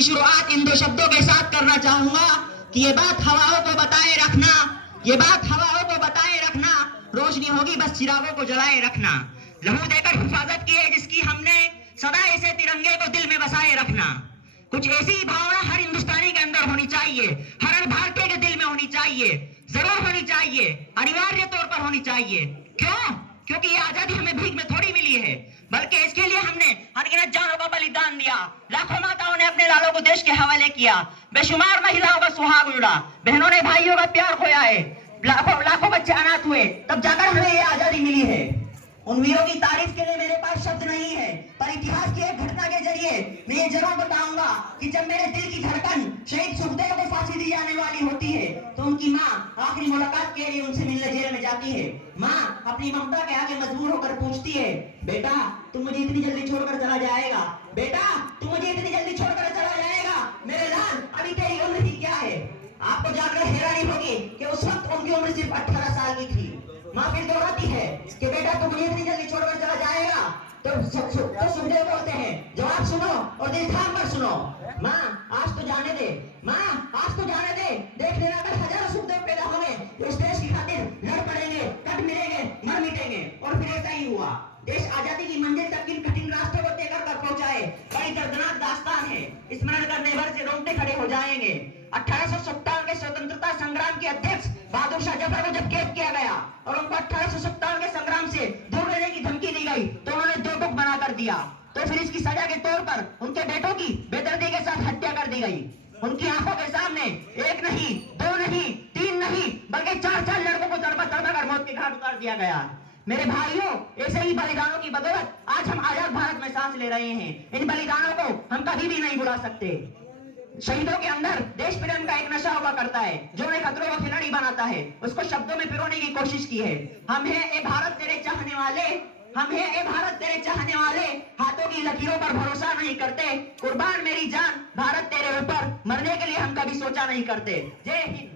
की शुरुआत इन दो शब्दों के साथ करना चाहूंगा कि ये बात हवाओं को बताए रखना, ये बात हवाओं को बताए रखना, रोशनी होगी बस चिरागों को जलाए रखना। लहू देकर हिफाजत की है जिसकी हमने, सदा इसे तिरंगे को दिल में बसाए रखना। कुछ ऐसी भावना हर हिंदुस्तानी के अंदर होनी चाहिए, हर भारतीय के दिल में होनी चाहिए, जरूर होनी चाहिए, अनिवार्य तौर पर होनी चाहिए। क्यों? क्योंकि ये आजादी हमें भीख में थोड़ी मिली है, बल्कि इसके लिए हमने अनगिनत जानों का बलिदान दिया। लाखों माताओं ने अपने लालों को देश के हवाले किया, बेशुमार महिलाओं का सुहाग उड़ा, बहनों ने भाइयों का प्यार खोया है, लाखों बच्चे अनाथ हुए, तब जाकर हमें ये आजादी मिली है। उन वीरों की तारीफ के लिए मेरे पास शब्द नहीं है, पर इतिहास की एक घटना के जरिए मैं ये जरूर बताऊंगा कि जब मेरे दिल की धड़कन शहीद सुखदेव को फांसी दी जाने वाली होती है तो उनकी माँ आखिरी मुलाकात के लिए उनसे मिलने जेल में जाती है। माँ अपनी ममता के आगे मजबूर होकर पूछती है, बेटा तू मुझे इतनी जल्दी छोड़कर चला जाएगा, बेटा तू मुझे इतनी जल्दी छोड़कर चला जाएगा, मेरे लाल अभी तेरी उम्र ही क्या है। आपको जानकर हैरानी होगी कि उस वक्त उनकी उम्र सिर्फ 18 साल की थी। माँ फिर दोहराती है कि बेटा तू मुझे इतनी जल्दी छोड़कर चला जाएगा, तो सुखदेव बोलते हैं, जवाब सुनो और दिल थाम कर सुनो। माँ आज तो जाने दे, माँ आज तो जाने दे, देख लेना कल हजारों सुखदेव पैदा होंगे, इस देश की खातिर लड़ पड़ेंगे, कट मिलेंगे, मर मिटेंगे। और फिर ऐसा ही हुआ। देश आजादी की मंजिल तक किन कठिन रास्तों को तय कर पहुंचाए, बड़ी दर्दनाक दास्तान है, स्मरण करने भर से रोंगटे खड़े हो जाएंगे। 1857 के स्वतंत्रता संग्राम के अध्यक्ष बहादुर शाह जफर को जब कैद किया गया और उनको 1857 के संग्राम से दूर रहने की धमकी दी गई तो उन्होंने 2 टुक बना कर दिया। तो फिर इसकी सजा के तौर पर उनके बेटों की बेदर्दी के साथ हत्या कर दी गई। उनकी आंखों के सामने 1 नहीं 2 नहीं 3 नहीं बल्कि 4 लड़कों को तड़पा तड़पा कर मौत के घाट उतार दिया गया। मेरे भाइयों, ऐसे ही बलिदानों की बदौलत आज हम आजाद भारत में सांस ले रहे हैं। इन बलिदानों को हम कभी भी नहीं भुला सकते। शहीदों के अंदर देश प्रेम का एक नशा हुआ करता है जो उन्हें खतरों का खिलाड़ी बनाता है, उसको शब्दों में पिरोने की कोशिश की है। हम हैं ए भारत तेरे चाहने वाले, हम हैं ए भारत तेरे चाहने वाले, हाथों की लकीरों पर भरोसा नहीं करते, कुर्बान मेरी जान भारत तेरे ऊपर, मरने के लिए हम कभी सोचा नहीं करते। जय हिंद।